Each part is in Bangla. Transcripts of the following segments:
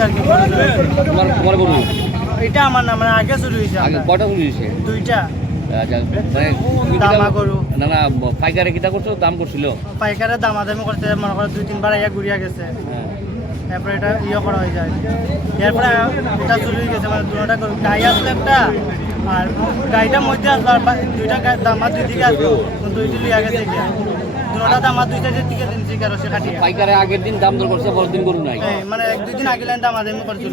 হয়েছে আর কি। তোমার গরু এটা আমার না, মানে আগে চুরি হয়েছে। আগে কটা চুরি হয়েছে? দুইটা। আচ্ছা, মানে দামা গরু। না না, পাইকারে কিটা করছো, দাম করছিল? পাইকারে দামাদামি করতে মনে করো 2-3 বার ইয়া ঘুরিয়া গেছে, এরপরে এটা করা হয়ে যায়। এরপরে এটা চুরি হয়ে গেছে, মানে দুটা গাই আসলো একটা, আর গাড়িটার মধ্যে আসলো, আর দুইটা দামার দুই দিকে আসলো, দুইটি লিয়া গেছে গিয়া দুটা দামার দুই সাইডের দিকে দিনছি কেরোসে কাটিয়ে। পাইকারে আগের দিন দাম দর করছে, পরের দিন গরু নাই। মানে 1-2 দিন আগে লাইন দামাদামি করছিল,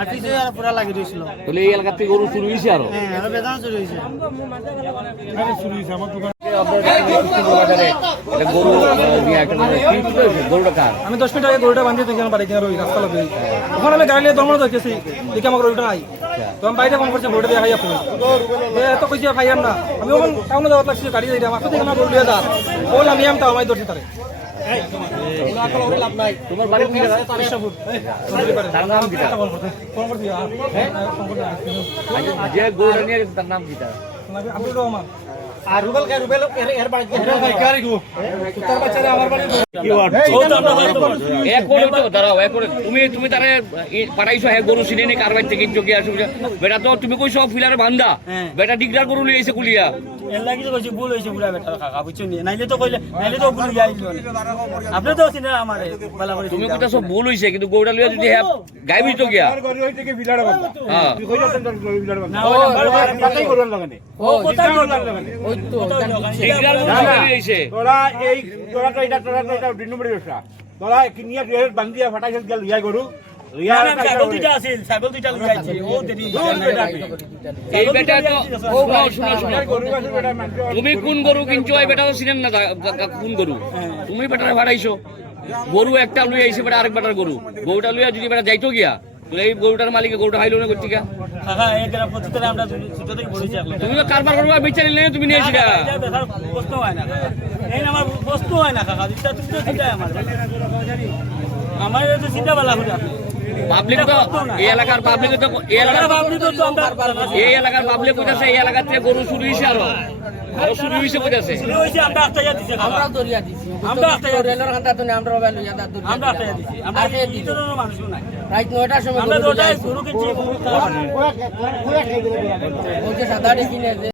আর পিছে আর পুরা লাগিয়ে দিয়েছিল। তাহলে এই এলাকা থেকে গরু চুরি হয়েছে আরো? হ্যাঁ, আরো বেদানা চুরি হয়েছে। আমি 10 মিনিট আগে গরুটা বাঁধিয়ে দেখি আমার বাড়ি কিনার ওই রাস্তা লাগে, ওখানে আমি গাড়ি নিয়ে দমড়া দেখতেছি, দেখি আমার গরুটা নাই। তো আমি বাইরে ফোন করছি, গরুটা দিয়ে খাইয়া ফোন এত কইছি খাইয়াম না। আমি ওখান টাউনে যাওয়ার লাগছি, গাড়ি যাই আমার থেকে আমার গরু দিয়ে যা বল, আমি আমটা আমায় ধরছি তারে। তোমার বাড়ি কোন জায়গায়? তার নাম কি? ফোন করছি যে গরুটা নিয়ে তার নাম কি? আব্দুর রহমান। আর রুবেল এর বাড়ি তার বাচ্চারা আমার বাড়ি তুমি তারে পাঠাইছো, হ্যাঁ গরু চিনে নি কার বাড়ি থেকে চোখে আসো বেটা, তো তুমি কইছো ফিলারে বান্ধা বেটা ডিগদার গরু লিয়ে এসে কুলিয়া এর লাগি তো কইছি ভুল হইছে বুড়া বেটা কাকা, বুঝছো নি? নাইলে তো কইলে, নাইলে তো গুলো যাই আপনি তো চিনে আমারে বালা করে। তুমি কইতাছো ভুল হইছে, কিন্তু গরুটা লিয়ে যদি হ্যাঁ গাইবি তো গিয়া। হ্যাঁ, না কথাই করুন লাগানে, ও কথাই করুন লাগানে, ওই তো ডিগদার গরু লিয়ে এসে তোরা তো এটা দুই নম্বর ব্যবসা। তোরা কিনিয়া বান্ধিয়া ফাটাইছে গেল ইয়াই গরু ছাগল দুইটা আছে, ছাগল দুইটা লই যাইছে, ও দেরি এই বেটা তো শোনো তুমি কোন গরু কিনছো, এই বেটা তো চিনেন না কোন গরু। তুমি বেটারে ভাড়াইছো, গরু একটা লুই আইছে বেটা, আরেক বেটার গরু, গরুটা লুইয়া যদি বেটা যাইতো গিয়া, তো এই গরুটার মালিকে গরুটা হাইলো না করতে গা। কাকা এই গ্রাম প্রতিটা আমরা ছোট থেকে বলেছি এখন। তুমি তো কারবার করবা, বিচার নিলে তুমি নিয়ে এসে এটা দেখার প্রশ্ন হয় না কাকা, এই আমার প্রশ্ন হয় না কাকা, এটা তুমি তো চিন্তা আমার তো চিন্তা বালা করে আপনি পাবলিক তো এই এলাকার পাবলিক তো এই এলাকার পাবলিক কইতাছে এই এলাকা থেকে গরু চুরি হইছে, আরো চুরি হইছে কইতাছে। আমরা আটটা দিছি, আমরা দরিয়া দিছি, আমরা আটটা রেলের ঘন্টা তো আমরা মোবাইল লইয়া দরিয়া, আমরা আটটা দিছি, আমরা এই তো মানুষ নাই। রাত 9টার সময় আমরা 9টায় গরু কিনছি, ওই যে সাদা কিনে